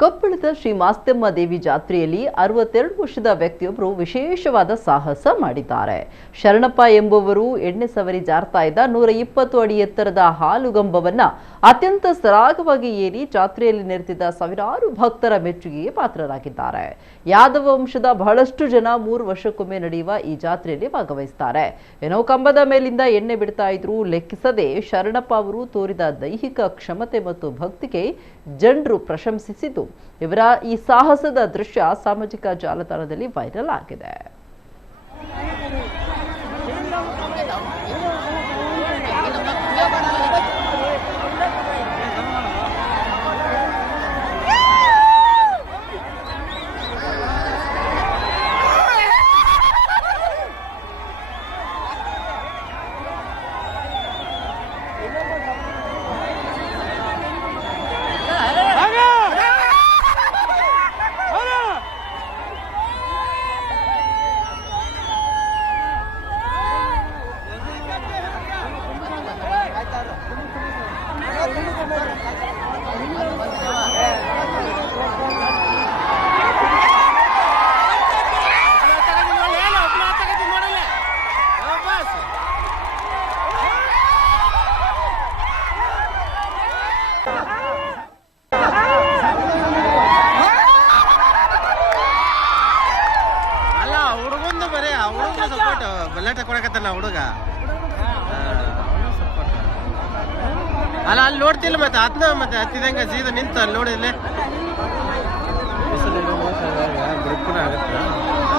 ಕೊಪ್ಪಳದ ಶ್ರೀ ಮಾಸ್ತೆಮ್ಮ ದೇವಿ ಜಾತ್ರೆಯಲ್ಲಿ 62 ವರ್ಷದ ವ್ಯಕ್ತಿಯೊಬ್ಬರು ವಿಶೇಷವಾದ ಸಾಹಸ ಮಾಡಿದ್ದಾರೆ. ಶರಣಪ್ಪ ಎಂಬುವರು ಎಣ್ಣೆ ಸವರಿ ಜಾರ್ತಾ ಇದ್ದ 120 ಅಡಿ ಎತ್ತರದ ಹಾಲುಗಂಬವನ್ನ ಅತ್ಯಂತ ಸರಾಗವಾಗಿ ಏರಿ ಜಾತ್ರೆಯಲ್ಲಿ ನೆರೆದಿದ್ದ ಸಾವಿರಾರು ಭಕ್ತರ ಮೆಚ್ಚುಗೆಗೆ ಪಾತ್ರರಾಗಿದ್ದಾರೆ. ಯಾದವ ವಂಶದ ಬಹಳಷ್ಟು ಜನ 3 ವರ್ಷಕ್ಕೊಮ್ಮೆ ನಡೆಯುವ ಈ ಜಾತ್ರೆಯಲ್ಲಿ ಭಾಗವಹಿಸುತ್ತಾರೆ. ಏನೋ ಕಂಬದ ಮೇಲಿಂದ ಎಣ್ಣೆ ಬಿಡ್ತಾ ಇದ್ರು ಲೆಕ್ಕಿಸದೆ ಶರಣಪ್ಪ ಅವರು ತೋರಿದ ದೈಹಿಕ ಕ್ಷಮತೆ ಮತ್ತು ಭಕ್ತಿಗೆ ಜನರು ಪ್ರಶಂಸಿಸಿದ್ದು ಇವರ ಈ ಸಾಹಸದ ದೃಶ್ಯ ಸಾಮಾಜಿಕ ಜಾಲತಾಣದಲ್ಲಿ ವೈರಲ್ ಆಗಿದೆ. ಸಪೋರ್ಟ್ ಬಲ್ಲಾಟ ಕೊಡಕತ್ತಾನ ಹುಡುಗ. ಅಲ್ಲ ಅಲ್ಲಿ ನೋಡ್ತಿಲ್ಲ ಮತ್ತೆ ಆತ್ನ ಮತ್ತೆ ಹತ್ತಿದಂಗ ಸೀದಾ ನಿಂತು ಅಲ್ಲಿ ನೋಡಿದ್ಲೆ ಬಿಸಿಲು ಆಗುತ್ತೆ.